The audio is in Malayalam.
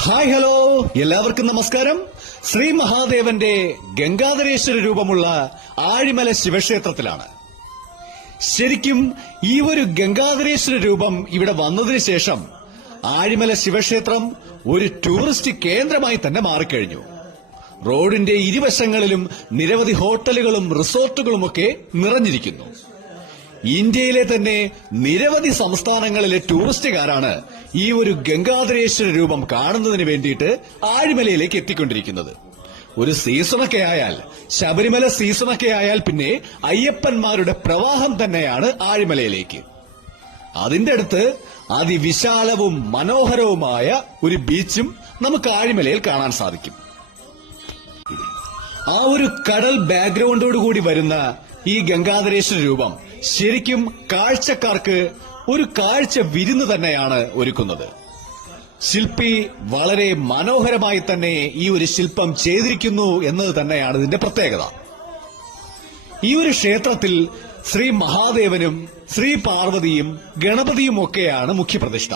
ഹായ് ഹലോ, എല്ലാവർക്കും നമസ്കാരം. ശ്രീ മഹാദേവന്റെ ഗംഗാധരേശ്വര രൂപമുള്ള ആഴിമല ശിവക്ഷേത്രത്തിലാണ്. ശരിക്കും ഈ ഒരു ഗംഗാധരേശ്വര രൂപം ഇവിടെ വന്നതിന് ശേഷം ആഴിമല ശിവക്ഷേത്രം ഒരു ടൂറിസ്റ്റ് കേന്ദ്രമായി തന്നെ മാറിക്കഴിഞ്ഞു. റോഡിന്റെ ഇരുവശങ്ങളിലും നിരവധി ഹോട്ടലുകളും റിസോർട്ടുകളുമൊക്കെ നിറഞ്ഞിരിക്കുന്നു. ഇന്ത്യയിലെ തന്നെ നിരവധി സംസ്ഥാനങ്ങളിലെ ടൂറിസ്റ്റുകാരാണ് ഈ ഒരു ഗംഗാധരേശ്വര രൂപം കാണുന്നതിന് വേണ്ടിയിട്ട് ആഴിമലയിലേക്ക് എത്തിക്കൊണ്ടിരിക്കുന്നത്. ഒരു സീസണൊക്കെ ആയാൽ, ശബരിമല സീസണൊക്കെ ആയാൽ പിന്നെ അയ്യപ്പന്മാരുടെ പ്രവാഹം തന്നെയാണ് ആഴിമലയിലേക്ക്. അതിന്റെ അടുത്ത് അതിവിശാലവും മനോഹരവുമായ ഒരു ബീച്ചും നമുക്ക് ആഴിമലയിൽ കാണാൻ സാധിക്കും. ആ ഒരു കടൽ ബാക്ക്ഗ്രൗണ്ടോടുകൂടി വരുന്ന ഈ ഗംഗാധരേശ്വര രൂപം ശരിക്കും കാഴ്ചക്കാർക്ക് ഒരു കാഴ്ച വിരുന്ന് തന്നെയാണ് ഒരുക്കുന്നത്. ശില്പി വളരെ മനോഹരമായി തന്നെ ഈ ഒരു ശില്പം ചെയ്തിരിക്കുന്നു എന്നത് തന്നെയാണ് ഇതിന്റെ പ്രത്യേകത. ഈ ഒരു ക്ഷേത്രത്തിൽ ശ്രീ മഹാദേവനും ശ്രീ പാർവതിയും ഗണപതിയും ഒക്കെയാണ് മുഖ്യപ്രതിഷ്ഠ.